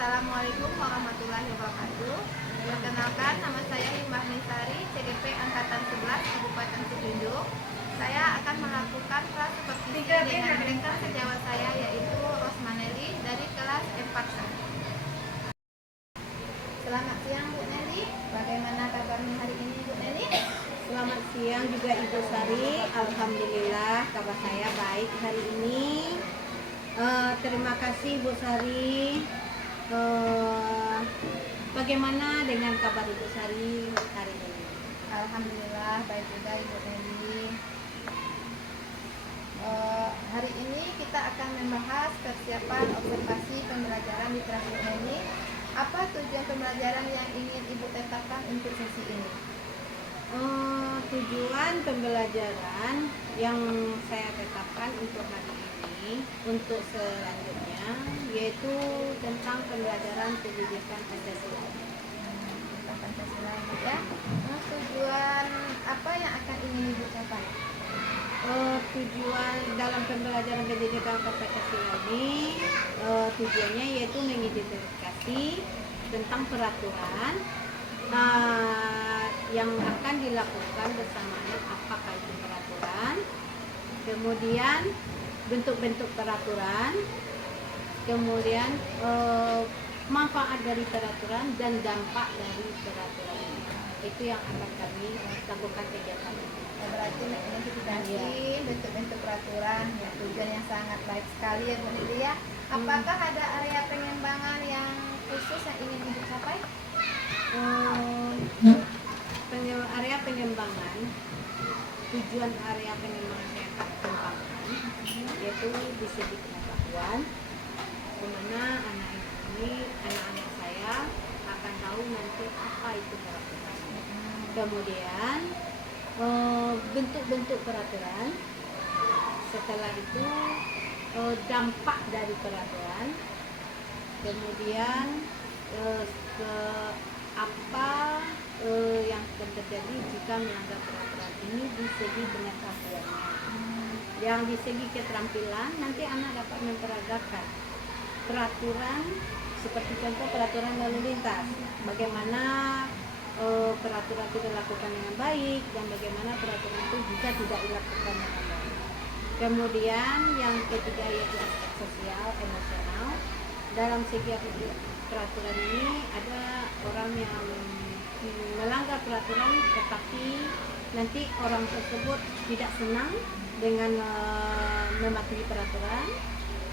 Assalamualaikum warahmatullahi wabarakatuh. Perkenalkan, nama saya Himbah Nisari, CDP Angkatan 11, Kabupaten Situjung. Saya akan melakukan kelas supervisi dengan rekan sejawat saya, yaitu Rosmaneli dari kelas Empaksa. Selamat siang Bu Nelly, bagaimana kabarnya hari ini Bu Nelly? Selamat siang juga Ibu Sari. Alhamdulillah kabar saya baik hari ini. Terima kasih Bu Sari. Bagaimana dengan kabar Ibu Sari hari ini? Alhamdulillah baik juga Ibu Nelly. Hari ini kita akan membahas persiapan observasi pembelajaran di kelas Bu Nelly. Apa tujuan pembelajaran yang ingin Ibu tetapkan untuk sesi ini? Tujuan pembelajaran yang saya tetapkan untuk hari ini untuk selanjutnya yaitu tentang pembelajaran pendidikan Pancasila. Tentang Pancasila ya. Tujuan apa yang akan ingin Ibu capai? Tujuan dalam pembelajaran pendidikan Pancasila ini tujuannya yaitu mengidentifikasi tentang peraturan yang akan dilakukan bersamaan apakah itu peraturan, kemudian bentuk-bentuk peraturan, kemudian manfaat dari peraturan dan dampak dari peraturan itu yang akan kami lakukan kegiatan. Berarti mengidentifikasi bentuk-bentuk peraturan, ya, tujuan yang sangat baik sekali ya Bu Nelly ya. Apakah ada area pengembangan yang khusus yang ingin Ibu capai? Area pengembangan, tujuan area pengembangan saya kembangkan yaitu di segi pengetahuan, dimana anak-anak saya akan tahu nanti apa itu peraturan. Kemudian bentuk-bentuk peraturan, setelah itu dampak dari peraturan, kemudian apa yang akan terjadi jika melanggar peraturan ini di segi pengetahuannya. Yang di segi keterampilan nanti anak dapat memperagakan peraturan seperti contoh peraturan lalu lintas, bagaimana peraturan itu dilakukan dengan baik dan bagaimana peraturan itu juga tidak dilakukan dengan baik. Kemudian yang ketiga yaitu aspek sosial emosional. Dalam segi peraturan ini ada orang yang melanggar peraturan tetapi nanti orang tersebut tidak senang dengan mematuhi peraturan,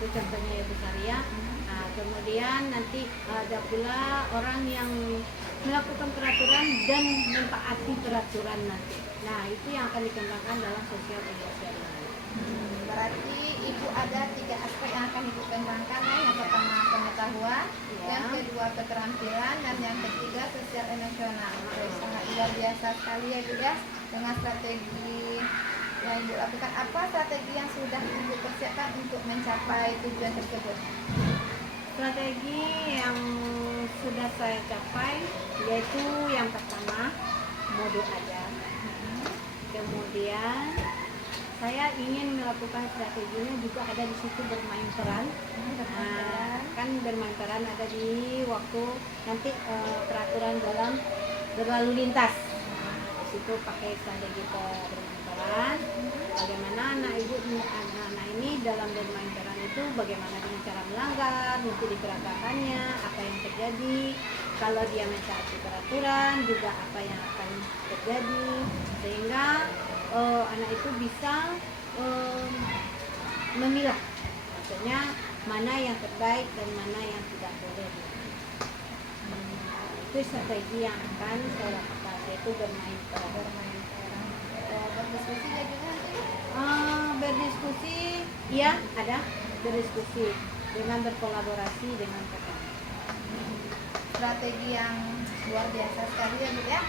itu contohnya ya Bu Saria. Kemudian nanti ada pula orang yang melakukan peraturan dan mentaati peraturan nanti. Nah, itu yang akan dikembangkan dalam sosial emosional. Berarti Ibu ada 3 aspek yang akan Ibu kembangkan ya. Yang pertama pengetahuan, yang kedua keterampilan, dan yang ketiga sosial emosional. Sangat luar biasa sekali ya Bu ya, dengan strategi yang Ibu lakukan. Apa strategi yang sudah Ibu persiapkan untuk mencapai tujuan tersebut? Strategi yang sudah saya capai yaitu yang pertama modul ajar. Kemudian saya ingin melakukan strateginya juga ada di situ bermain peran. Kan bermain peran ada di waktu nanti peraturan dalam berlalu lintas. Di situ pakai strategi bermain peran. Bagaimana anak-anak ini dalam bermain peran itu bagaimana dengan cara melanggar, nanti diperagakannya, apa yang terjadi kalau dia mentaati peraturan, juga apa yang akan terjadi sehingga anak itu bisa memilah, maksudnya mana yang terbaik dan mana yang tidak boleh. Itu strategi yang akan saya lakukan, yaitu bermain peran. Berdiskusi ya juga nanti? Berdiskusi, iya ada berdiskusi dengan berkolaborasi dengan rekan. Strategi yang luar biasa sekali ya Bu ya.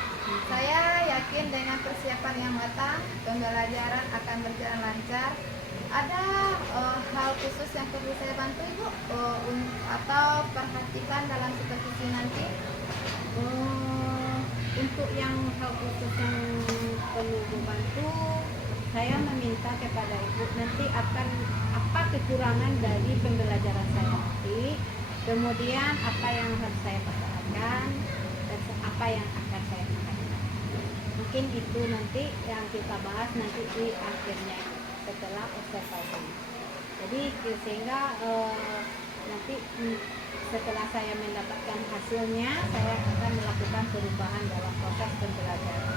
Saya yakin dengan persiapan yang matang, pembelajaran akan berjalan lancar. Ada hal khusus yang perlu saya bantu Ibu atau perhatikan dalam supervisi nanti? Untuk yang hal khusus yang perlu dibantu, saya meminta kepada Ibu nanti akan apa kekurangan dari pembelajaran saya nanti Kemudian apa yang harus saya pertahankan dan apa yang akan saya pertahankan. Mungkin itu nanti yang kita bahas nanti di akhirnya setelah observasi. Jadi sehingga nanti setelah saya mendapatkan hasilnya, saya akan melakukan perubahan dalam proses pembelajaran.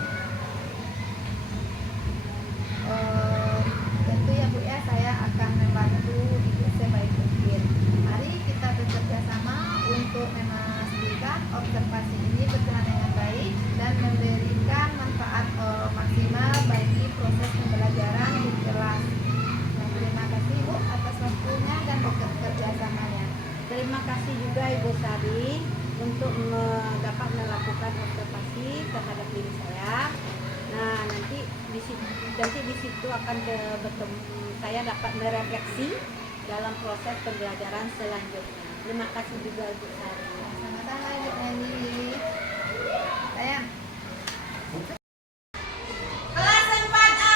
Tentu ya Bu ya, saya akan membantu Ibu sebaik mungkin. Mari kita bekerja sama untuk memastikan observasi ini berjalan dengan baik dan memberikan manfaat maksimal bagi proses pembelajaran di kelas. Nah, terima kasih Bu atas waktunya dan bekerja samanya. Terima kasih juga Ibu Sari untuk dapat melakukan observasi terhadap diri saya. Nah, nanti di situ akan bertemu, saya dapat merefleksi dalam proses pembelajaran selanjutnya. Terima kasih juga Ibu Sari. Sama-sama Ibu Eni. Sayang. Kelas 4A.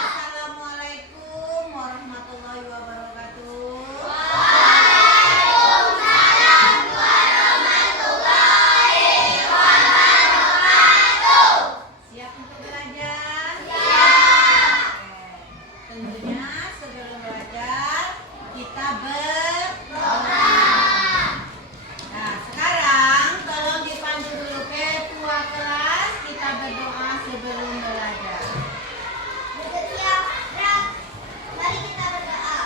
Assalamualaikum warahmatullahi wabarakatuh. Siap untuk belajar? Oke. Tentunya sebelum belajar kita berdoa. Nah, sekarang tolong dipandu dulu ketua kelas, kita berdoa sebelum belajar. Mari kita berdoa.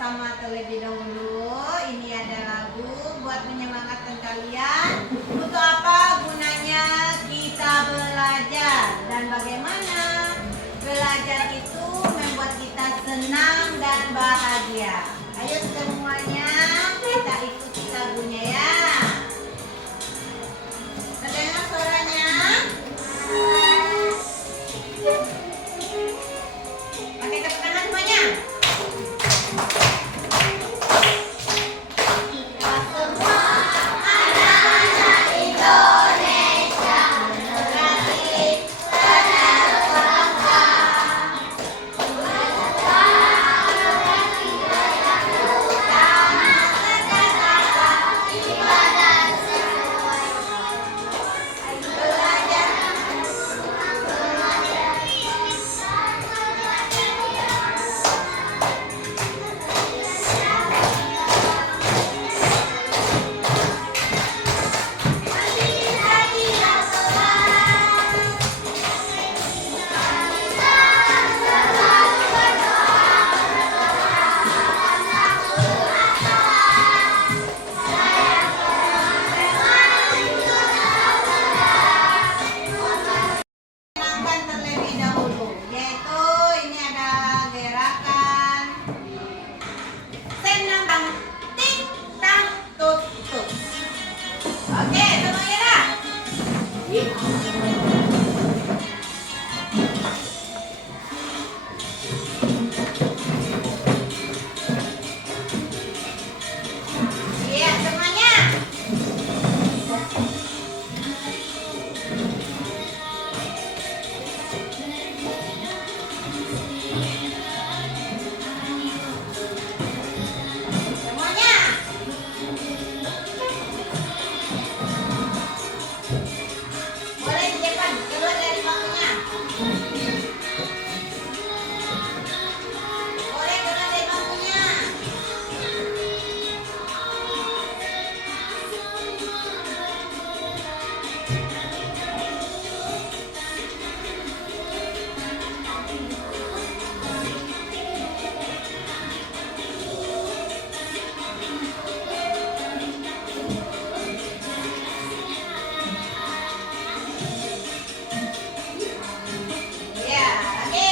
bersama terlebih dahulu. Ini ada lagu buat menyemangatkan kalian. Untuk apa gunanya kita belajar dan bagaimana belajar itu membuat kita senang dan bahagia. Ayo semuanya kita ikuti lagunya ya. Terdengar suaranya? Pakai tepuk tangan semuanya. Kita semua Oke, semuanya dah. Iya, semuanya. Semuanya. Boleh di depan, keluar dari bangkunya. Boleh keluar dari bangkunya. Iya, lagi.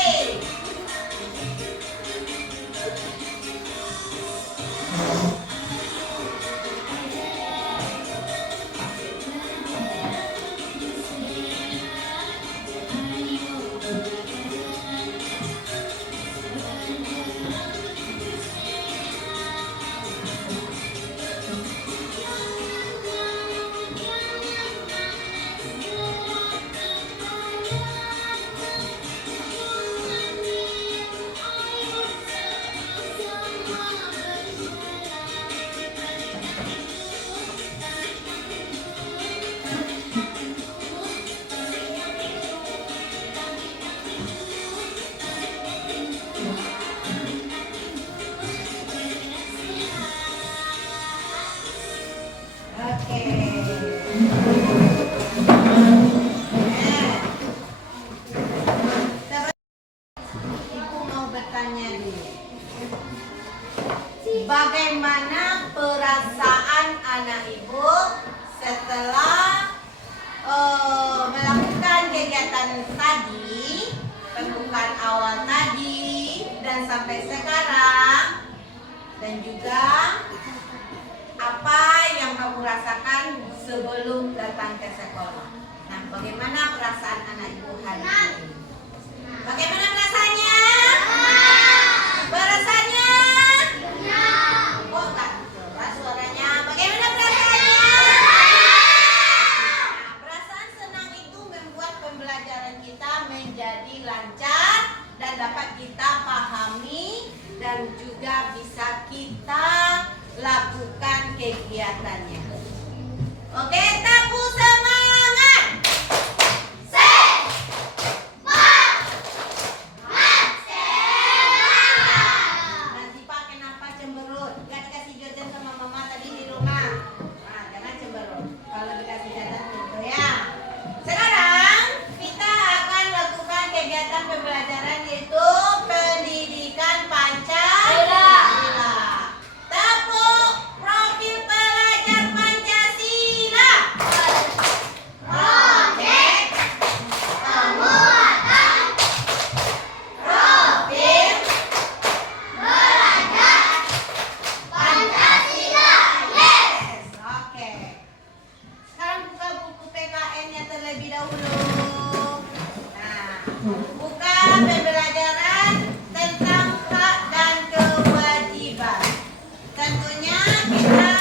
Oke. Ibu mau bertanya dulu. Bagaimana perasaan anak ibu setelah melakukan kegiatan tadi, pembukaan awal tadi, dan sampai sekarang, dan juga apa yang kamu rasakan sebelum datang ke sekolah? Nah, bagaimana perasaan anak ibu hari ini? Bagaimana perasaannya? Perasaannya? Oh, tak jelas suaranya. Bagaimana perasaannya? Nah, perasaan senang itu membuat pembelajaran kita menjadi lancar dan dapat kita pahami dan juga bisa kita lakukan kegiatannya. Oke, tepuk semangat. Nanti Pak kenapa cemberut? Gak dikasih jajan sama mama tadi di rumah. Nah, jangan cemberut. Kalau dikasih jajan gitu ya. Sekarang kita akan lakukan kegiatan pembelajaran yaitu pendidikan Pancasila. Tepuk profil pelajar Pancasila. Projek penguatan profil belajar Pancasila. Yes. Oke. Sekarang buka buku PKN-nya terlebih dahulu. Nah, buka pembelajaran tentang hak dan kewajiban. Tentunya kita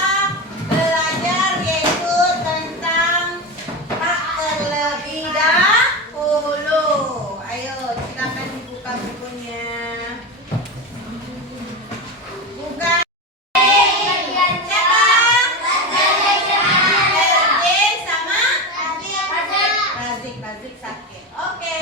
belajar yaitu tentang hak terlebih dahulu. Ayo, silakan dibuka bukunya. Buka. Siapa? Erjen sama Razik sakit. Oke.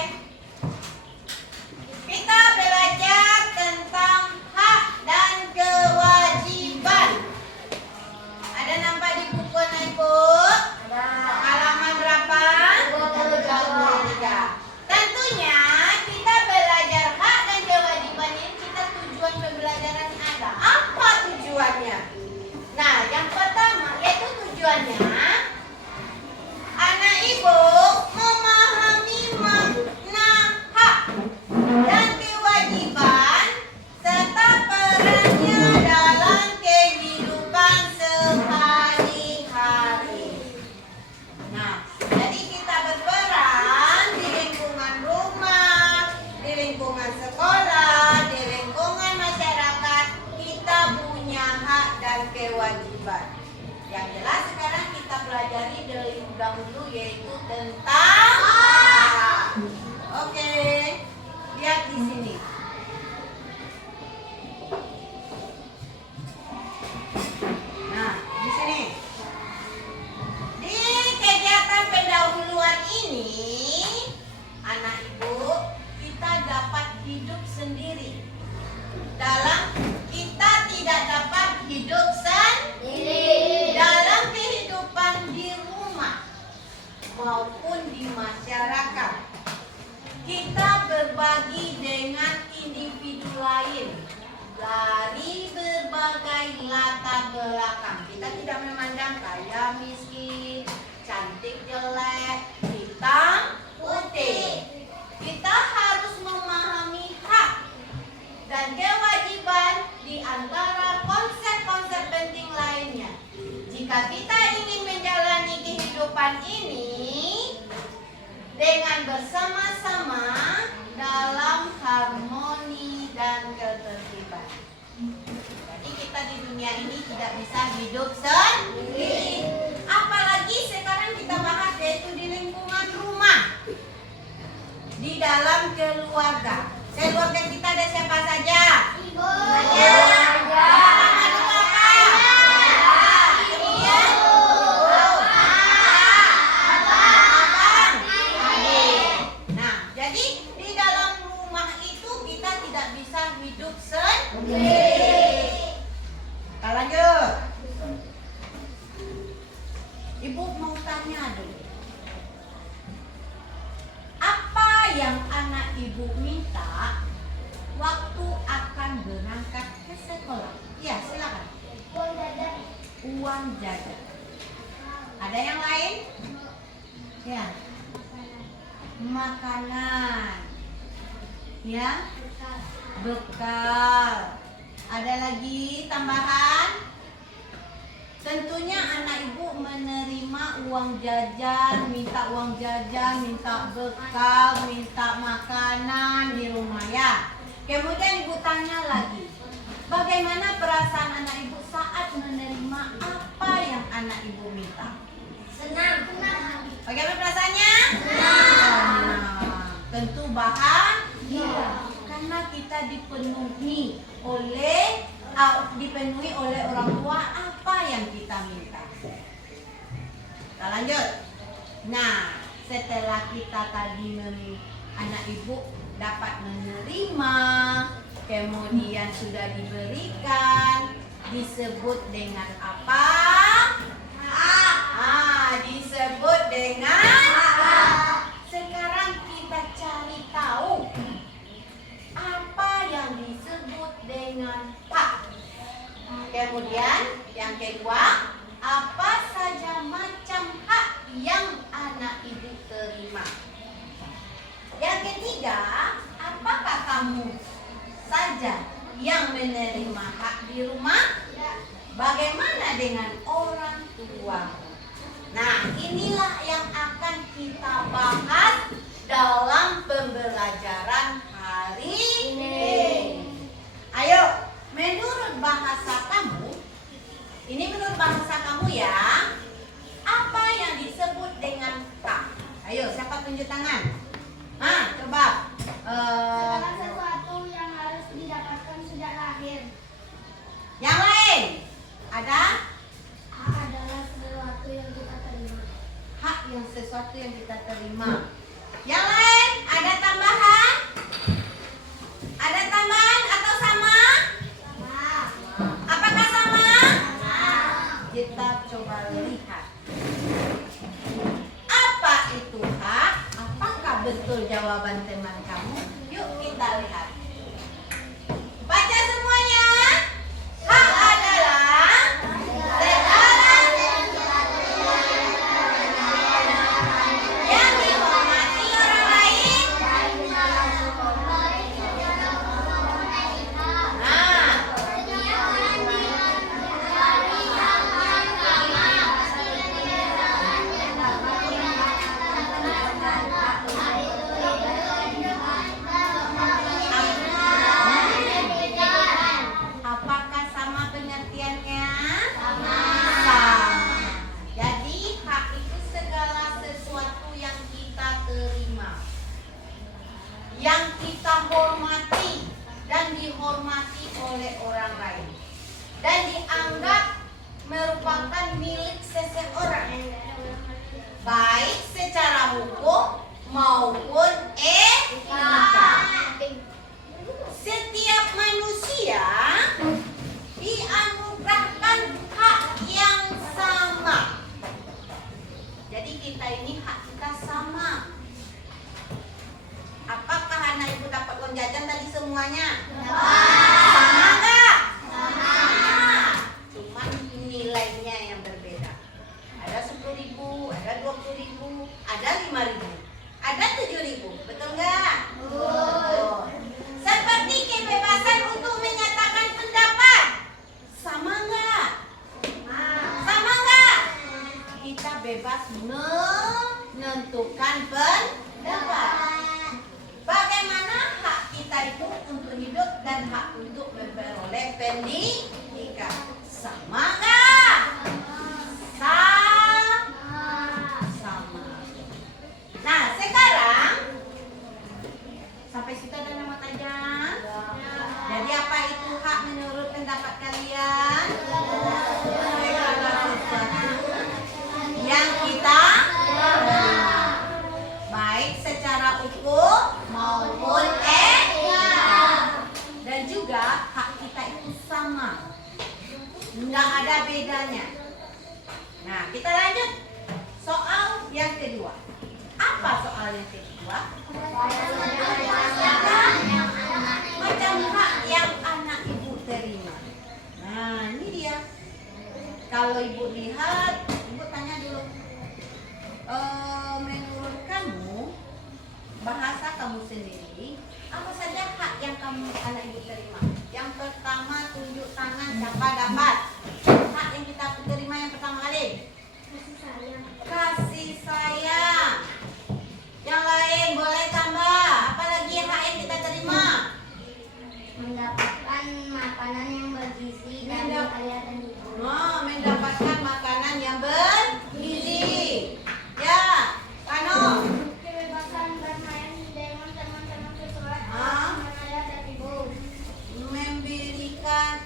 dahulu yaitu tentang hak. Oke, lihat di sini. Nah, di sini. Di kegiatan pendahuluan ini, anak ibu, kita dapat hidup sendiri. Kita tidak dapat hidup sendiri dalam kehidupan di rumah maupun di masyarakat. Kita berbagi dengan individu lain dari berbagai latar belakang. Kita tidak memandang kaya miskin, cantik jelek, hitam putih. Kita harus memahami hak dan kewajiban di antara konsep-konsep penting lainnya. Jika kita ingin menjalani kehidupan ini dengan bersama-sama dalam harmoni dan ketertiban. Jadi kita di dunia ini tidak bisa hidup sendiri. Apalagi sekarang kita bahas yaitu di lingkungan rumah, di dalam keluarga. Keluarga kita ada siapa saja? Ibu. Nama dulu apa? Kemudian abang, adik. Nah, jadi di dalam rumah itu kita tidak bisa hidup sendiri. Kita lanjut. Ibu mau tanya dulu. Apa yang anak ibu minta waktu akan berangkat ke sekolah? Ya, silakan. Uang jajan. Ada yang lain? Ya. Makanan. Ya. Bekal. Ada lagi tambahan? Tentunya anak ibu menerima uang jajan, minta uang jajan, minta bekal, minta makanan di rumah ya. Kemudian ibu tanya lagi, bagaimana perasaan anak ibu saat menerima apa yang anak ibu minta? Senang. Bagaimana perasaannya? Senang. Tentu bahagia. Karena kita dipenuhi oleh orang tua apa yang kita minta. Kita lanjut. Nah, setelah kita tadi anak ibu dapat menerima, kemudian sudah diberikan, disebut dengan apa? Disebut dengan sekarang kita cari tahu apa yang disebut dengan hak. Kemudian yang kedua, apa saja macam hak yang anak ibu terima. Yang ketiga, apakah kamu saja yang menerima hak di rumah? Bagaimana dengan orang tua? Nah, inilah yang akan kita bahas dalam pembelajaran hari ini. Ayo, menurut bahasa kamu, ini menurut bahasa kamu ya, apa yang disebut dengan hak? Ayo, siapa tunjuk tangan? Coba. Segala sesuatu yang harus didapatkan sejak lahir. Yang lain? Ada? Hak adalah sesuatu yang kita terima. Hak yang sesuatu yang kita terima. Yang lain? Ada tambahan? Ada tambahan atau sama? Apakah sama? Kita coba lihat. Apa itu hak? Apakah betul jawaban teman kamu? Yuk kita lihat. Baca semuanya. Hak adalah segala yang dihormati orang lain. oleh orang lain dan dianggap merupakan milik seseorang, baik secara hukum maupun etika. Setiap manusia dianugerahkan hak yang sama. Jadi kita ini hak kita sama. Apakah anak ibu dapat uang jajan tadi semuanya? Sama nggak? Sama. Cuman nilainya yang berbeda. Ada 10.000, ada 20.000, ada 5.000, ada 7.000. Betul nggak? Betul. Seperti kebebasan untuk menyatakan pendapat. Sama nggak? Sama nggak? Kita bebas menentukan pendapat. Bagaimana hak kita itu untuk hidup dan hak untuk memperoleh pendidikan? Sama nggak? Sama. Nah, sekarang sampai situ ada nama tajam. Jadi apa itu hak menurut pendapat kalian? Segala sesuatu yang kita terima, baik secara hukum maupun etika. Dan juga hak kita itu sama, nggak ada bedanya. Nah, kita lanjut soal yang kedua. Apa soal yang kedua? Macam hak yang anak ibu terima. Nah, ini dia. Kalau ibu lihat, ibu tanya dulu. Menurut kamu, bahasa kamu sendiri, apa saja hak yang kamu anak ibu terima? Yang pertama, tunjuk tangan siapa dapat. Hak yang kita terima yang pertama kali. Kasih sayang. Yang lain boleh tambah. Apalagi hak yang kita terima? Mendapatkan makanan yang bergizi dari ayah dan ibu. Mendapatkan makanan yang bergizi. Ya, Kano. Kebebasan bermain dengan teman-teman sesuai Ah. dengan ayah dan ibu.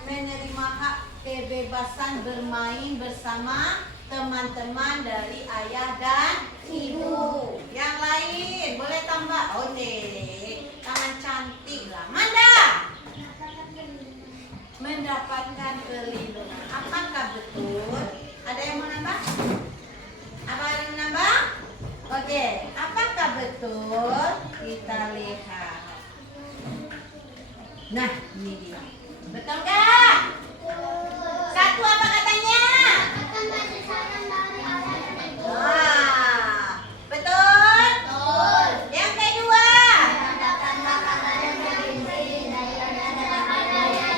Menerima hak kebebasan bermain bersama teman-teman dari ayah dan ibu. Yang lain boleh tambah. Oh deh, tangan cantik lah. Manda. Mendapatkan perlindungan. Apakah betul? Ada yang mau nambah? Apa ada yang menambah? Oke, apakah betul? Kita lihat. Nah, ini dia. Betul nggak? Satu apa katanya? Akan kasih sayang dari ayah dan ibu. Nah, betul? Betul. Yang kedua? Mendapatkan makanan yang bergizi dari ayah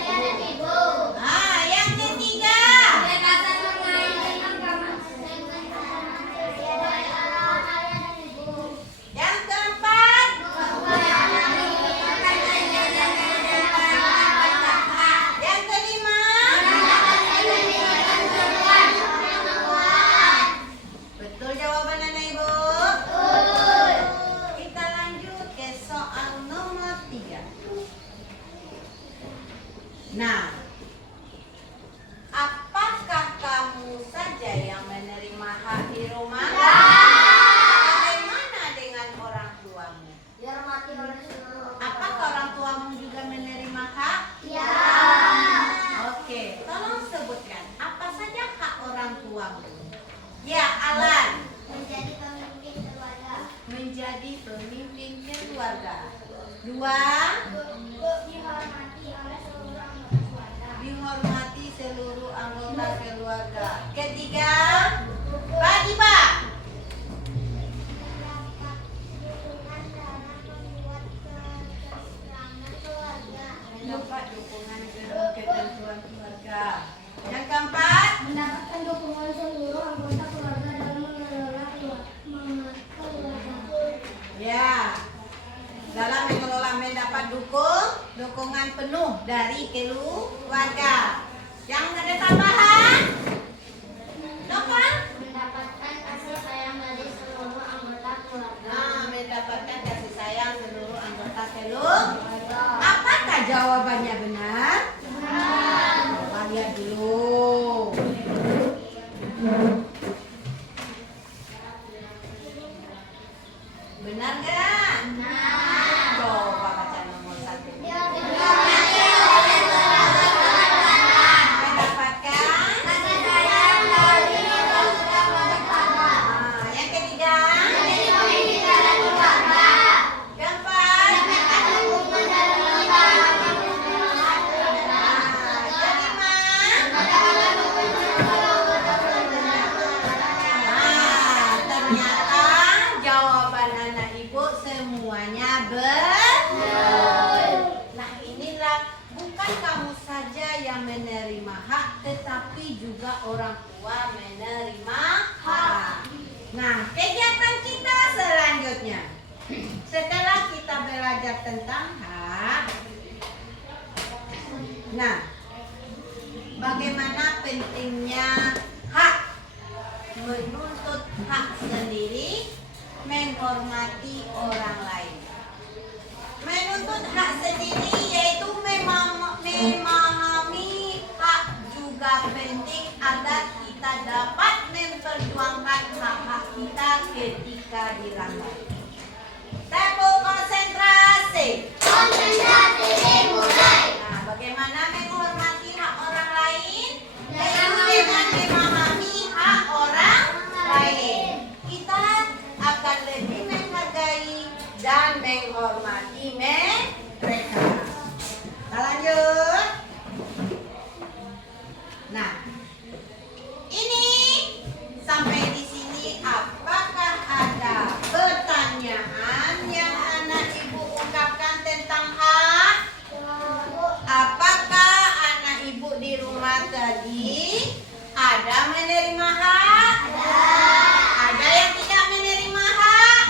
dan ibu. Nah, yang ketiga? Kebebasan bermain dengan teman sesuai ayah dan ibu. Yang keempat? Yang kelima? Betul jawaban anak ibu? Betul. Kita lanjut ke soal nomor 3. Nah, apakah kamu saja yang menerima hak di rumah? Bagaimana dengan orang tuamu? Dihormati oleh seluruh Apakah orang tuamu juga menerima hak? Ya. Oke, tolong sebutkan apa saja hak orang tuamu. Ya, Alan. Menjadi pemimpin keluarga. Menjadi pemimpin keluarga. 2. Dihormati oleh seluruh anggota keluarga. Dihormati seluruh anggota keluarga. Ketiga, Badiba. Mendapat dukungan dalam membuat keselamatan keluarga. Mendapat dukungan ketentuan keluarga. Yang keempat, Mendapatkan dukungan seluruh anggota keluarga dalam mengelola keluarga. ya, dalam mengelola mendapat dukungan penuh dari keluarga. Yang ada tambahan? Nopan? Mendapatkan kasih sayang dari seluruh anggota keluarga. Nah, mendapatkan kasih sayang seluruh anggota keluarga. Apakah jawabannya benar? Benar nggak? Coba baca nomor 1. Mendapatkan. Yang ketiga. Keempat. Kelima. Ternyata jawaban anak ibu semuanya benar. Nah, inilah bukan kamu saja yang menerima hak, tetapi juga orang tua menerima hak. Nah, kegiatan kita selanjutnya. Setelah kita belajar tentang hak, nah, bagaimana pentingnya hak, menuntut hak sendiri, menghormati orang lain. Menuntut hak sendiri yaitu memahami hak juga penting agar kita dapat memperjuangkan hak-hak kita ketika dilanggar. Tepuk konsentrasi. Nah, bagaimana menghormati hak orang lain? Yaitu dengan memahami hak orang lain. Kita akan lebih menghargai dan menghormati mereka. Kita lanjut. Nah, ini sampai di sini apakah ada pertanyaan yang anak ibu ungkapkan tentang hak? Apakah anak ibu di rumah tadi ada menerima hak? Ada yang tidak menerima hak?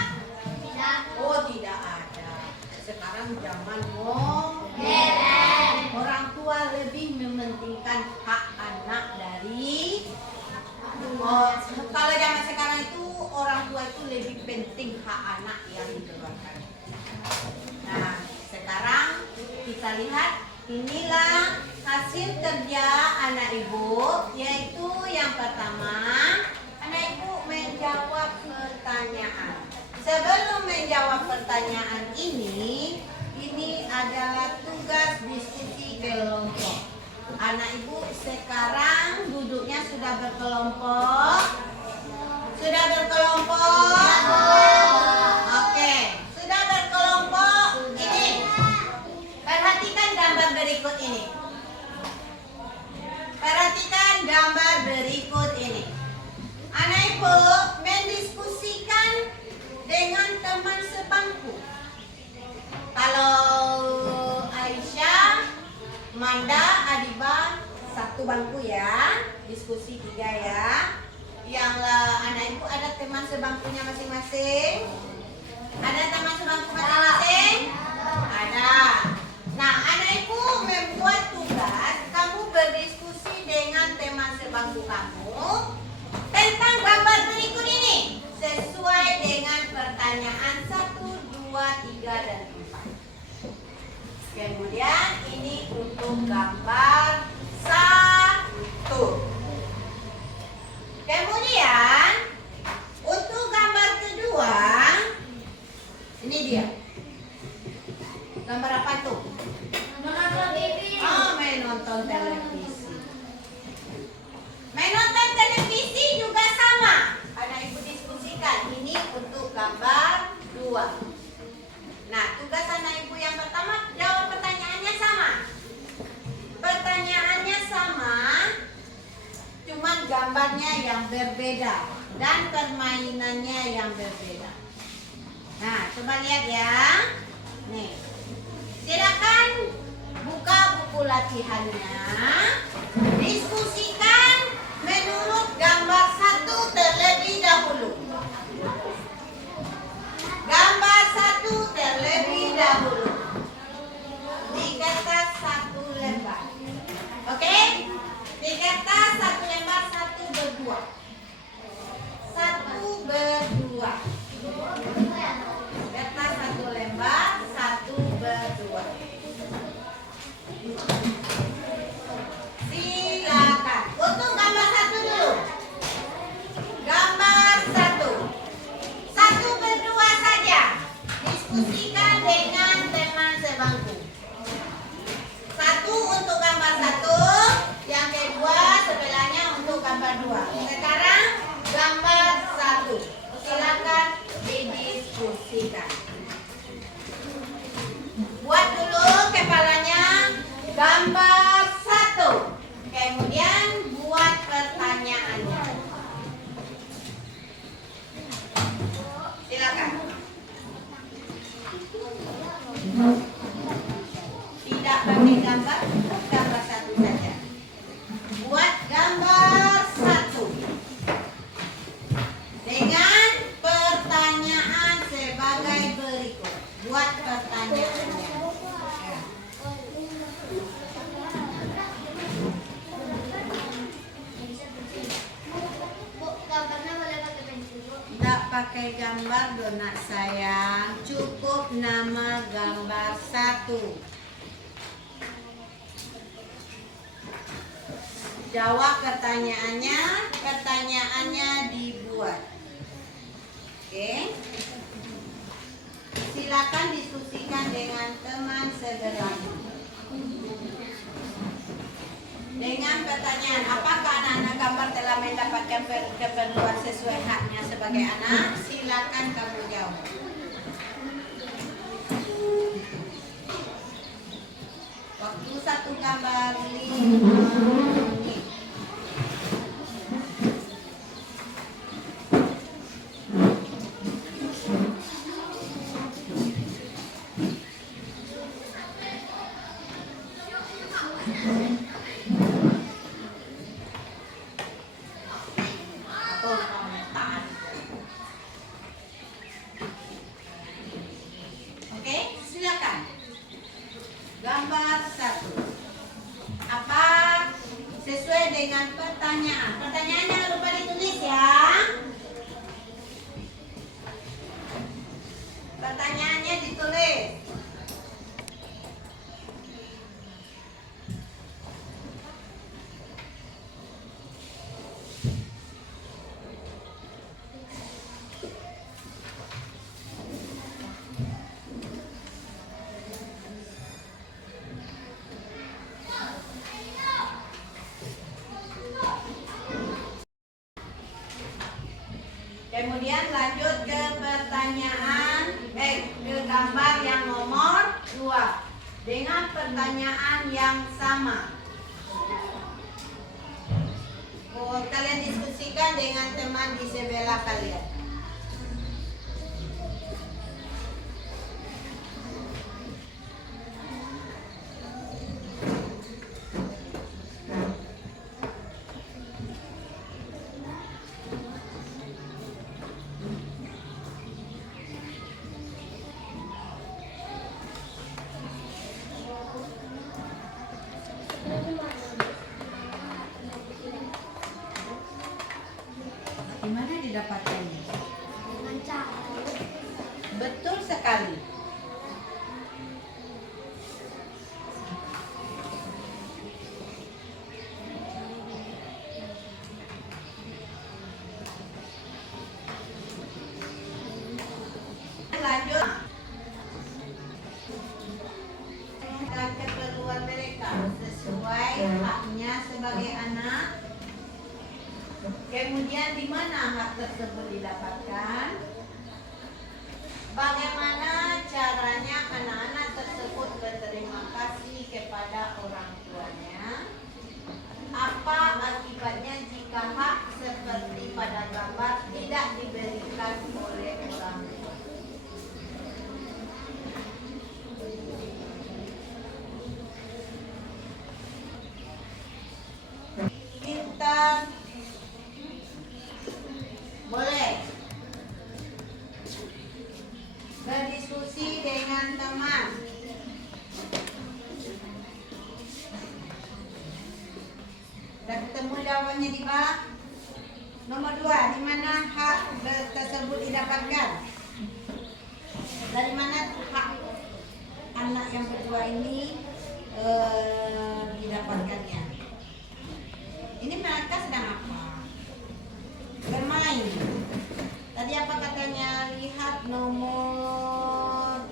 Oh, tidak ada. Sekarang zaman modern. Orang tua lebih mementingkan hak anak dari kalau zaman sekarang itu orang tua itu lebih penting hak anak yang dikeluarkan. Nah, sekarang kita lihat inilah hasil kerja anak ibu, yaitu yang pertama, anak ibu menjawab pertanyaan. Sebelum menjawab pertanyaan ini adalah tugas diskusi kelompok. Anak ibu sekarang duduknya sudah berkelompok. Sudah berkelompok? Oke, sudah berkelompok. Ini, perhatikan gambar berikut ini. Perhatikan gambar berikut ini. Anak ibu mendiskusikan dengan teman sebangku. Kalau Aisyah, Manda, Adiba satu bangku ya, diskusi 3 ya. Yang anak ibu ada teman sebangkunya masing-masing? Ada teman sebangku masing-masing? Ada. Nah, anak ibu membuat tugas, kamu berdiskusi dengan teman sebangku kamu tentang gambar berikut ini sesuai dengan pertanyaan 1, 2, 3, dan 4. Kemudian ini untuk gambar 1. Kemudian untuk gambar kedua, ini dia. Gambar apa tuh? Oh, menonton televisi. Menonton televisi juga sama. Anak ibu diskusikan. Ini untuk gambar 2. Nah, tugas anak ibu yang pertama, jawab pertanyaannya sama. Pertanyaannya sama, cuman gambarnya yang berbeda dan permainannya yang berbeda. Nah, coba lihat ya. Nih, silakan buka buku latihannya. Diskusikan menurut gambar 1 terlebih dahulu. Gambar 1 terlebih dahulu. Di kertas 1 lembar. Oke? Di kertas 1 lembar 1 berdua. 1 berdua. Kertas 1 lembar 1 berdua. Silakan. Untuk gambar 1 dulu. Gambar 1. diskusikan dengan teman sebangku. Satu untuk gambar satu, yang kedua sebelahnya untuk gambar dua. Sekarang gambar satu, silakan didiskusikan. Buat dulu kepalanya gambar satu, kemudian buat pertanyaannya. Silakan. Tidak pakai gambar, gambar satu saja. Buat gambar satu dengan pertanyaan sebagai berikut. Buat pertanyaannya. Bu, gambarnya boleh pakai pensil, Bu? Tidak pakai gambar donat sayang, cukup nama gambar satu. Jawab pertanyaannya dibuat. Oke. Silakan diskusikan dengan teman sebelahnya. Dengan pertanyaan, apakah anak-anak gambar telah mendapatkan keperluan sesuai haknya sebagai anak? Silakan kamu jawab. Waktu satu gambar 5 menit. Oh, komentar. Oke, silakan. Gambar satu. Apa sesuai dengan pertanyaan? Pertanyaannya lupa ditulis ya. Pertanyaannya ditulis. Kemudian lanjut ke pertanyaan, ke gambar yang nomor 2 dengan pertanyaan yang sama. Oh, kalian diskusikan dengan teman di sebelah kalian. Di mana didapatkannya? Dengan cara. Betul sekali. Lanjut. Dan keperluan mereka sesuai haknya sebagai anak. Kemudian di mana hak tersebut didapatkan? Bagaimana caranya anak-anak tersebut berterima kasih kepada orang tuanya? Apa akibatnya jika hak seperti pada gambar tidak diberikan oleh orang tua? Kita boleh berdiskusi dengan teman. Sudah ketemu jawabannya di bawah. Nomor 2, di mana hak tersebut didapatkan? Dari mana hak anak yang berdua ini didapatkannya? Ini mereka sedang apa? Bermain. Tadi apa katanya? Lihat nomor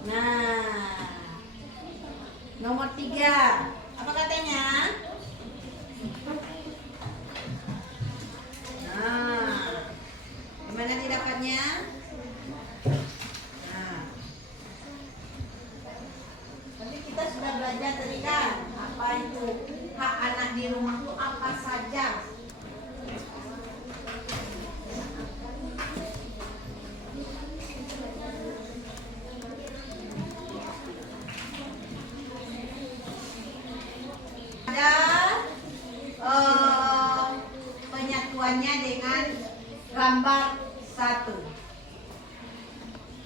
gambarnya. Nah, tadi kita sudah belajar tadi kan apa itu hak anak di rumah itu apa saja. Ada penyatuannya dengan gambar 1.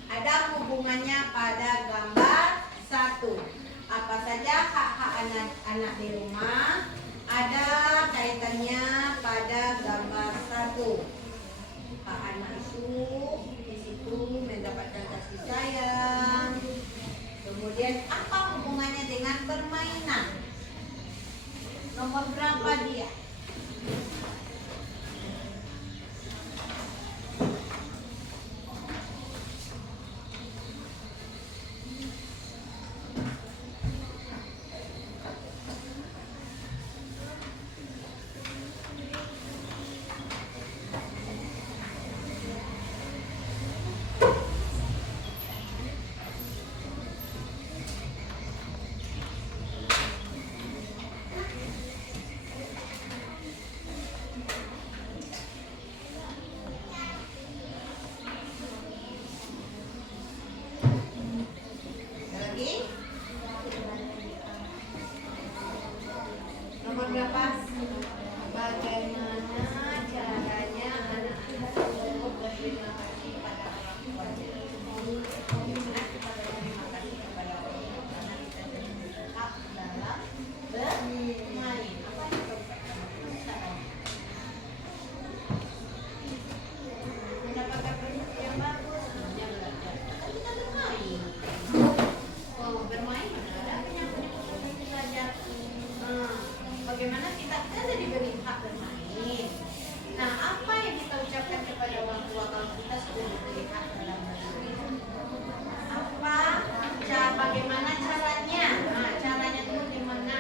Ada hubungannya pada gambar 1. Apa saja hak-hak anak-anak di rumah ada kaitannya pada gambar 1. Hak anak itu di situ mendapatkan kasih sayang. Kemudian apa hubungannya dengan permainan? Nomor berapa dia? Lagi? Nomor berapa? Bagaimana caranya anak-anak tersebut berterima kasih pada orang tuanya? Bagaimana kita berterima kasih kepada orang tua karena kita jadi hak dalam bermain? Apa yang kita ucapkan? Mendapatkan prestasi yang bagus, namanya belajar. Kan kita bermain. Oh, bermain mana ada penyakit-penyakit itu belajar. Bagaimana kita sudah diberi hak bermain. Nah, apa yang kita ucapkan kepada orang tua kalau kita sudah diberi hak dalam bermain? Apa? Bagaimana caranya? Nah, caranya itu bagaimana?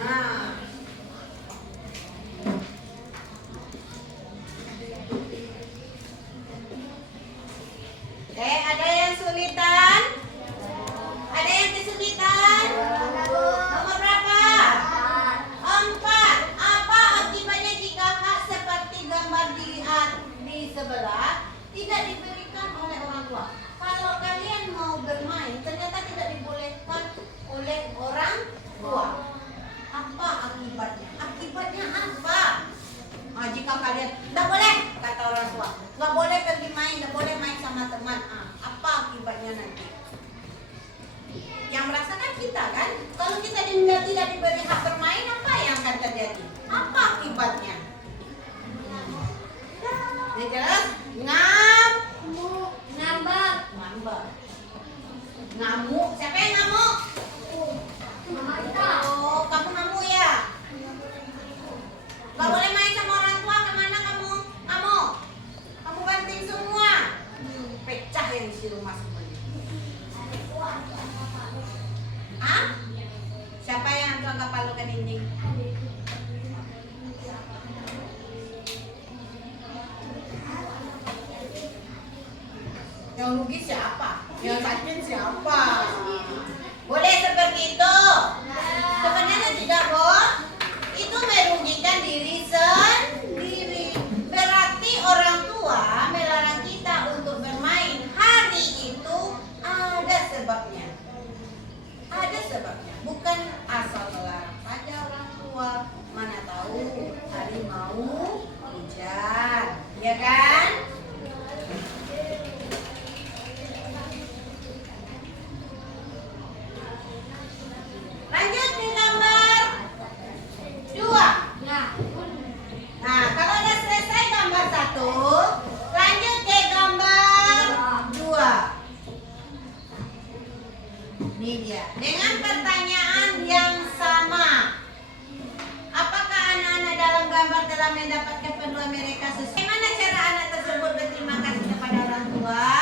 Nah, ada yang sulitan? Ada yang kesulitan? Nomor berapa? 4. Apa akibatnya jika hak seperti gambar dilihat di sebelah tidak diberikan oleh orang tua? Kalau kalian mau bermain ternyata tidak dibolehkan oleh orang tua. Apa akibatnya? Akibatnya apa? Jika kalian tidak boleh, kata orang tua, nggak boleh pergi main, nggak boleh main sama teman. Apa akibatnya nanti? Yang merasakan kita kan? Kalau kita tidak diberi hak bermain, apa yang akan terjadi? Apa akibatnya? Ini jelas? Ngamuk. Siapa yang ngamuk? Oh, kamu ngamuk ya? Gak boleh main sama orang tua, kemana kamu? Kamu banting semua. Pecah yang isi rumah semuanya. Siapa yang angkat palu ke dinding? Yang rugi siapa? Yang sakit siapa? Boleh seperti itu? Sebenarnya tidak, Bos. Itu merugikan diri sendiri. Berarti orang tua melarang kita untuk bermain. Hari itu ada sebabnya. Ada sebabnya. Bukan asal melarang saja orang tua. Mana tahu hari mau hujan, ya kan? Lanjut ke gambar 2. Nah, kalau udah selesai gambar 1, lanjut ke gambar 2. Ini dia. Dengan pertanyaan yang sama. Apakah anak-anak dalam gambar telah mendapatkan keperluan mereka sesuai? Bagaimana cara anak tersebut berterima kasih kepada orang tua?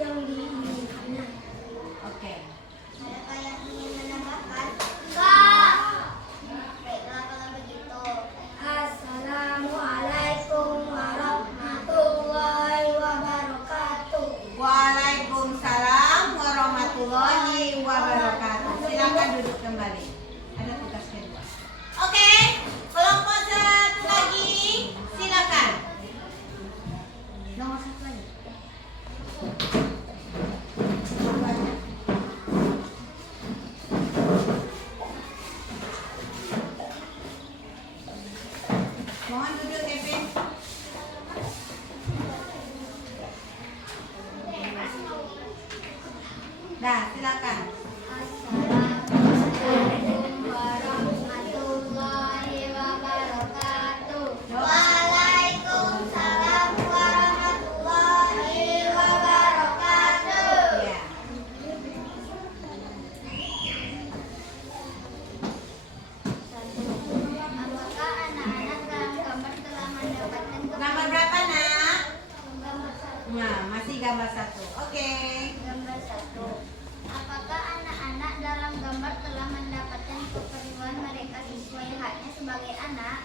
yang diinginkannya. Oke. Adakah yang ingin menambahkan? Enggak. Baiklah kalau begitu. Assalamualaikum warahmatullahi wabarakatuh. Waalaikumsalam warahmatullahi wabarakatuh. Silakan duduk kembali. Ada tugas kedua. Oke, kelompok satu lagi, silakan. Nomor satu lagi. Mohon duduk, Kevin. Nah, silakan. Assalamualaikum warahmatullahi wabarakatuh. Waalaikumsalam warahmatullahi wabarakatuh. Ya. Apakah anak-anak dalam gambar telah mendapatkan Gambar berapa, Nak? gambar satu? Nah, masih gambar satu. Oke. Gambar satu. Apakah anak-anak dalam gambar telah mendapatkan keperluan mereka sesuai haknya sebagai anak?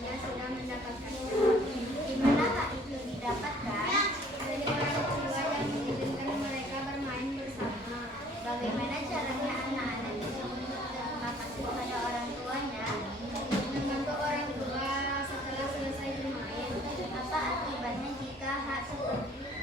Ya sudah mendapatkan. Di mana hak itu didapatkan? Dari orang tua yang mengizinkan mereka bermain bersama. Bagaimana caranya anak-anak itu untuk berterima kasih kepada orang tuanya? Membantu orang tua setelah selesai bermain. Apa akibatnya jika hak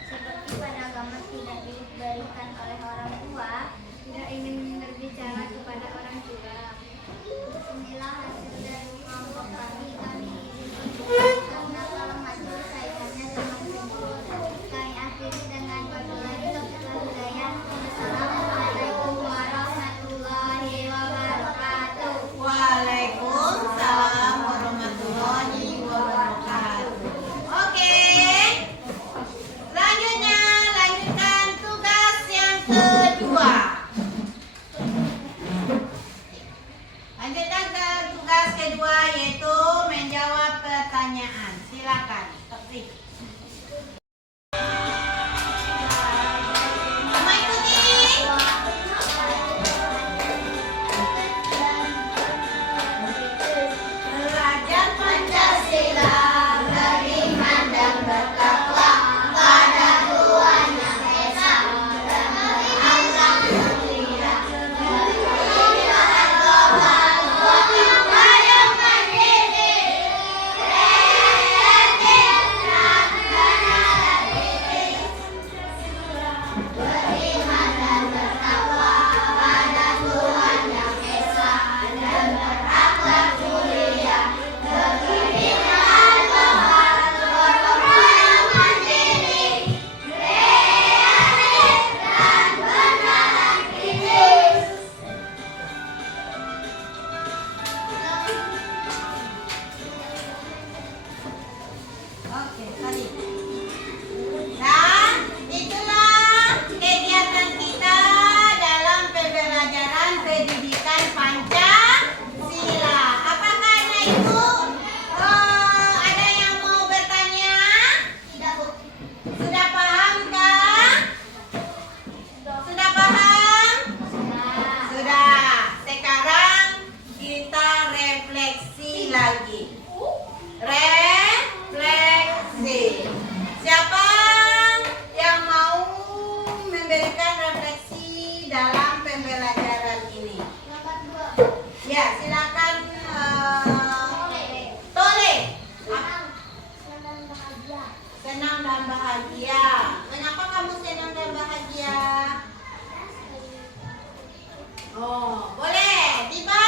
seperti pada gambar tidak diberikan oleh orang tua? Tidak ingin berbicara kepada orang tua. Inilah hasil dari kelompok kami izinkan karena kalau maju saingannya semakin buruk. Kami akhiri dengan wabillahi taufiq wal hidayah. Wassalamualaikum warahmatullahi wabarakatuh. Waalaikumsalam warahmatullahi wabarakatuh. Oke. Selanjutnya, lanjutkan tugas yang kedua. Lanjutkan ke tugas kedua yaitu menjawab pertanyaan. Silakan. Topik. Semua ikuti. Belajar Pancasila, beriman dan bertakwa pada Tuhan Yang Esa, dan berakhlak mulia, beriman Tuhan, gotong royong mandiri, kreatif dan benar diri. Beriman dan bertakwa pada Tuhan Yang Esa, dan berakhlak mulia, beriman Tuhan, gotong royong mandiri, kreatif dan benar diri. Oke, tadi. Dan itulah kegiatan kita dalam pembelajaran pendidikan Pancasila. Apakah ada Ibu? Ada yang mau bertanya? Tidak, Bu. Sudah pahamkah? Sudah paham? Sudah. Sekarang kita refleksi lagi. Refleksi. Siapa yang mau memberikan refleksi dalam pembelajaran ini? Ya, silakan. Tole. Senang dan bahagia. Kenapa kamu senang dan bahagia? Oh, boleh. Tiba.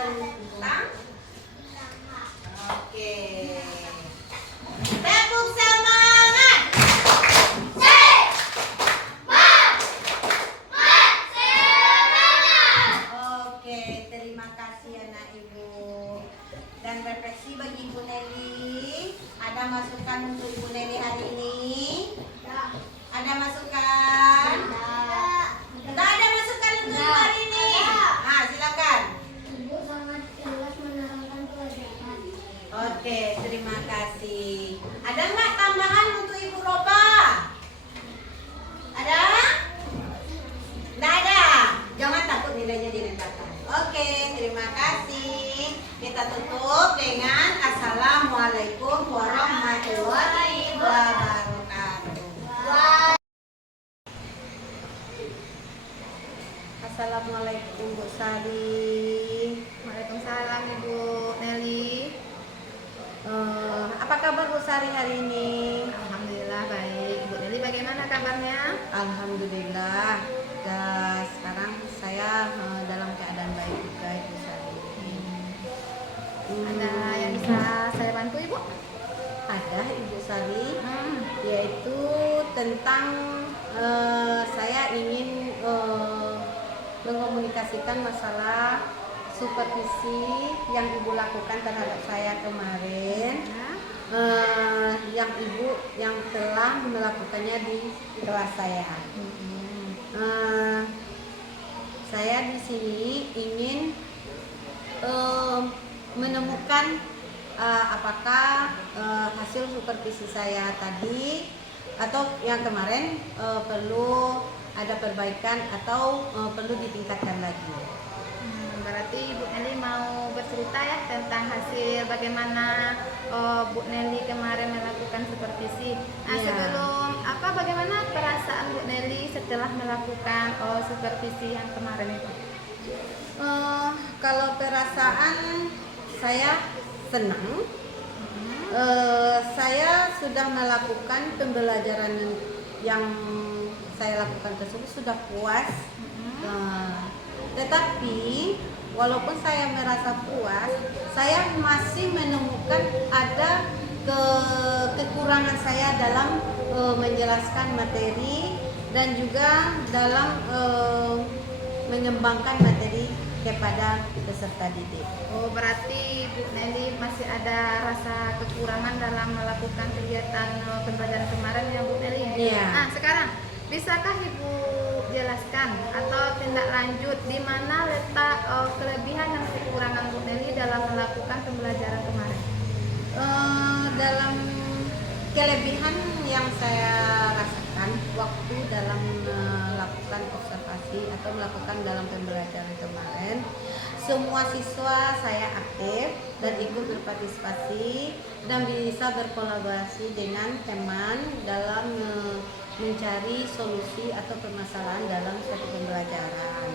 Tentang. Oke. Tepuk semangat. Oke, terima kasih anak Ibu. Dan refleksi bagi Ibu Nelly. Ada masukan untuk Ibu Nelly hari ini? Ada masukan? Tidak ada masukan untuk Ibu hari ini? Silakan. Ibu sangat Oke, terima kasih. Ada nggak tambahan untuk Ibu Roba? Ada? Nggak ada. Jangan takut nilainya direndahkan. Oke, terima kasih. Kita tutup dengan Assalamualaikum warahmatullahi wabarakatuh. Assalamualaikum Bu Sari. Waalaikumsalam Ibu Nelly. Apa kabar Bu Sari hari ini? Alhamdulillah baik. Ibu Nelly bagaimana kabarnya? Alhamdulillah. Dan sekarang saya dalam keadaan baik juga Ibu Sari. Ada yang bisa saya bantu Ibu? Ada Ibu Sari, yaitu tentang saya ingin mengomunikasikan masalah supervisi yang Ibu lakukan terhadap saya kemarin, yang Ibu yang telah melakukannya di kelas saya. Saya di sini ingin menemukan apakah hasil supervisi saya tadi atau yang kemarin perlu ada perbaikan atau perlu ditingkatkan lagi. Berarti Bu Nelly mau bercerita ya tentang hasil bagaimana Bu Nelly kemarin melakukan supervisi. Nah, Iya. sebelum bagaimana perasaan Bu Nelly setelah melakukan supervisi yang kemarin itu? Kalau perasaan saya senang. Saya sudah melakukan pembelajaran yang saya lakukan tersebut sudah puas. Tetapi walaupun saya merasa puas, saya masih menemukan ada kekurangan saya dalam menjelaskan materi dan juga dalam mengembangkan materi kepada peserta didik. Oh, berarti Bu Nelly masih ada rasa kekurangan dalam melakukan kegiatan pembelajaran kemarin ya Bu Nelly? Iya. Nah, sekarang bisakah Ibu jelaskan atau tindak lanjut di mana letak kelebihan dan kekurangan Bu Nelly dalam melakukan pembelajaran kemarin? Dalam kelebihan yang saya rasakan waktu dalam melakukan observasi atau melakukan dalam pembelajaran kemarin, semua siswa saya aktif dan ikut berpartisipasi dan bisa berkolaborasi dengan teman dalam mencari solusi atau permasalahan dalam suatu pembelajaran.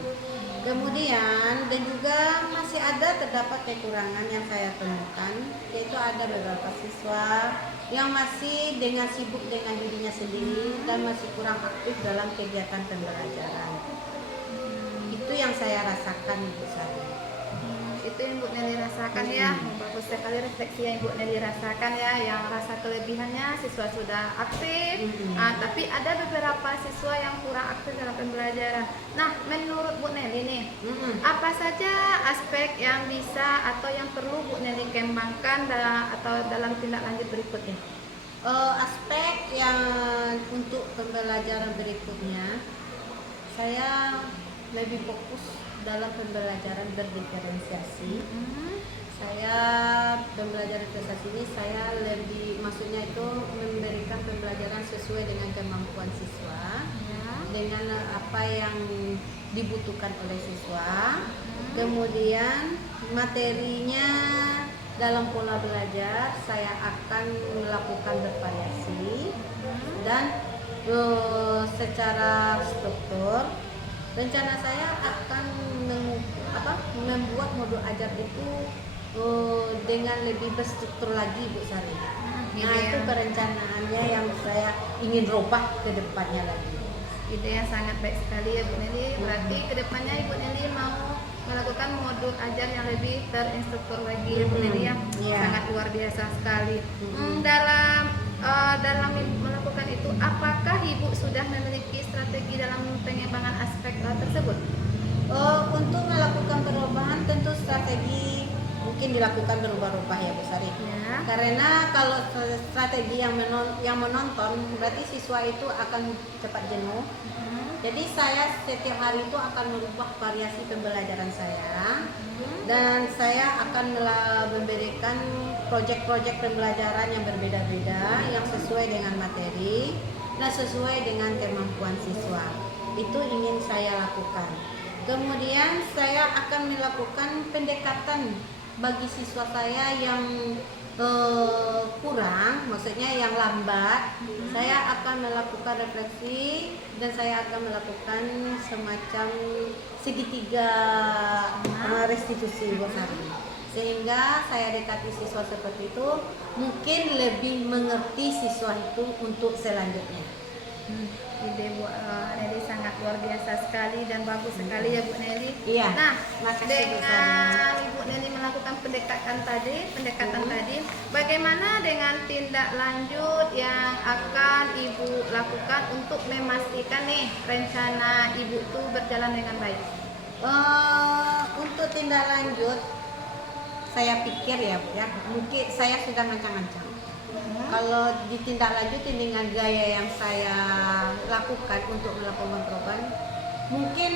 Kemudian dan juga masih ada terdapat kekurangan yang saya temukan, yaitu ada beberapa siswa yang masih sibuk dengan dirinya sendiri dan masih kurang aktif dalam kegiatan pembelajaran. Itu yang saya rasakan Ibu Sari. Itu yang Bu Nelly rasakan ya. Bagus sekali refleksi yang Bu Nelly rasakan ya. Yang rasa kelebihannya siswa sudah aktif, tapi ada beberapa siswa yang kurang aktif dalam pembelajaran. Nah, menurut Bu Nelly nih, apa saja aspek yang bisa atau yang perlu Bu Nelly kembangkan dalam tindak lanjut berikutnya? Aspek yang untuk pembelajaran berikutnya, saya lebih fokus dalam pembelajaran berdiferensiasi. Saya pembelajaran diferensiasi ini saya lebih maksudnya itu memberikan pembelajaran sesuai dengan kemampuan siswa, dengan apa yang dibutuhkan oleh siswa. Kemudian materinya dalam pola belajar saya akan melakukan bervariasi dan secara struktur rencana saya akan membuat modul ajar itu dengan lebih berstruktur lagi Bu Sari. Nah itu perencanaannya yang saya ingin rubah ke depannya lagi. Ide yang sangat baik sekali ya Bu Nelly. Berarti kedepannya Ibu Nelly mau melakukan modul ajar yang lebih terinstruktur lagi ya Bu Nelly ya. Sangat luar biasa sekali. Dalam melakukan itu, apakah Ibu sudah memiliki strategi dalam pengembangan aspek tersebut? Untuk melakukan perubahan tentu strategi mungkin dilakukan berubah-ubah ya Bu Sari. Ya. Karena kalau strategi yang menonton berarti siswa itu akan cepat jenuh. Jadi saya setiap hari itu akan merubah variasi pembelajaran saya dan saya akan memberikan proyek-proyek pembelajaran yang berbeda-beda yang sesuai dengan materi dan sesuai dengan kemampuan siswa. Itu ingin saya lakukan. Kemudian saya akan melakukan pendekatan bagi siswa saya yang kurang, maksudnya yang lambat. Saya akan melakukan refleksi dan saya akan melakukan semacam segitiga restitusi Bu Sari. Sehingga saya dekati siswa seperti itu, mungkin lebih mengerti siswa itu untuk selanjutnya. Ide Bu Nelly sangat luar biasa sekali dan bagus sekali ya Bu Nelly. Iya. Nah, Makasih, Bu dengan Ibu Nelly melakukan pendekatan tadi, bagaimana dengan tindak lanjut yang akan Ibu lakukan untuk memastikan nih rencana Ibu itu berjalan dengan baik? Untuk tindak lanjut, saya pikir ya Bu ya, mungkin saya sudah ngancang-ngancang. Kalau ditindaklanjuti dengan gaya yang saya lakukan untuk melakukan perubahan, mungkin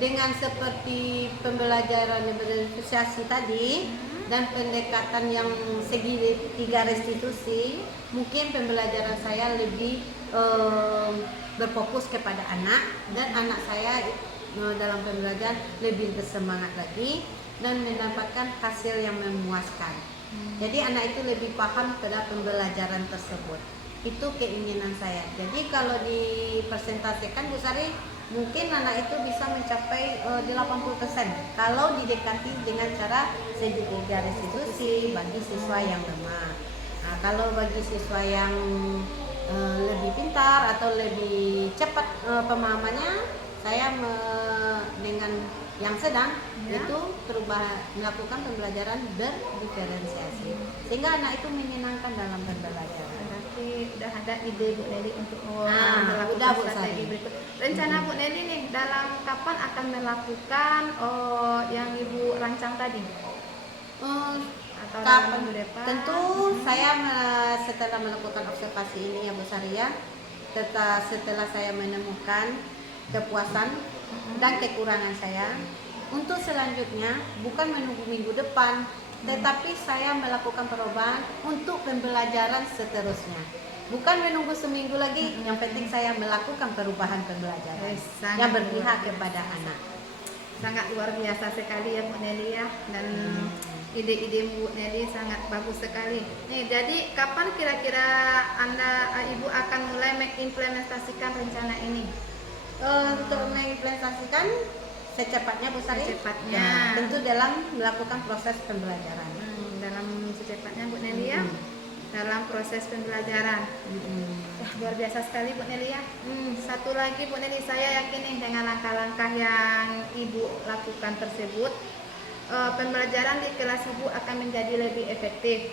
dengan seperti pembelajaran yang berdifferensiasi tadi dan pendekatan yang segitiga restitusi, mungkin pembelajaran saya lebih berfokus kepada anak dan anak saya dalam pembelajaran lebih bersemangat lagi dan mendapatkan hasil yang memuaskan. Jadi anak itu lebih paham pada pembelajaran tersebut. Itu keinginan saya. Jadi kalau dipresentasikan Bu Sari, mungkin anak itu bisa mencapai 80% kalau didekati dengan cara segitiga restitusi bagi siswa yang lemah. Nah, kalau bagi siswa yang lebih pintar atau lebih cepat pemahamannya, saya dengan yang sedang itu melakukan pembelajaran berdiferensiasi sehingga anak itu menyenangkan dalam pembelajaran. Berarti udah ada ide Bu Nelly untuk udah, melakukan Bu strategi Sari. berikut. Rencana Bu Nelly nih dalam kapan akan melakukan yang Ibu rancang tadi? Atau dalam Kapan? minggu depan? Tentu saya setelah melakukan observasi ini ya Bu Sari ya, setelah saya menemukan kepuasan dan kekurangan saya, untuk selanjutnya bukan menunggu minggu depan, tetapi saya melakukan perubahan untuk pembelajaran seterusnya. Bukan menunggu seminggu lagi, yang penting saya melakukan perubahan pembelajaran Sangat yang berpihak luar kepada anak. Sangat luar biasa sekali ya Bu Nelly ya, dan ide-ide Bu Nelly sangat bagus sekali. Nih, jadi kapan kira-kira Ibu akan mulai mengimplementasikan rencana ini? Untuk mengimplementasikan secepatnya Bu Sari. Secepatnya. Nah, tentu dalam melakukan proses pembelajaran. Dalam secepatnya Bu Nelly ya. Dalam proses pembelajaran. Wah, luar biasa sekali Bu Nelly ya. Satu lagi Bu Nelly, saya yakin nih dengan langkah-langkah yang Ibu lakukan tersebut, pembelajaran di kelas Ibu akan menjadi lebih efektif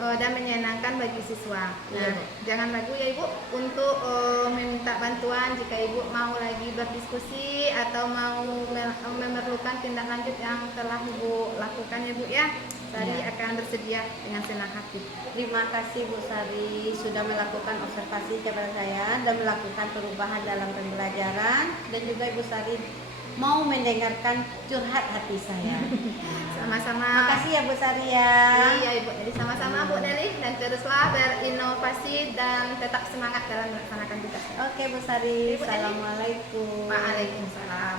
dan menyenangkan bagi siswa. Nah, jangan ragu ya Ibu untuk meminta bantuan jika Ibu mau lagi berdiskusi atau mau memerlukan tindak lanjut yang telah Ibu lakukan ya Bu ya. Sari akan bersedia dengan senang hati. Terima kasih Bu Sari sudah melakukan observasi kepada saya dan melakukan perubahan dalam pembelajaran, dan juga Ibu Sari mau mendengarkan curhat hati saya. Sama-sama. Makasih ya Bu Sari ya. Iya Ibu, jadi sama-sama Bu Nelly, dan teruslah berinovasi dan tetap semangat dalam melaksanakan tugas. Oke Bu Sari, Ibu Nelly. Assalamualaikum. Waalaikumsalam.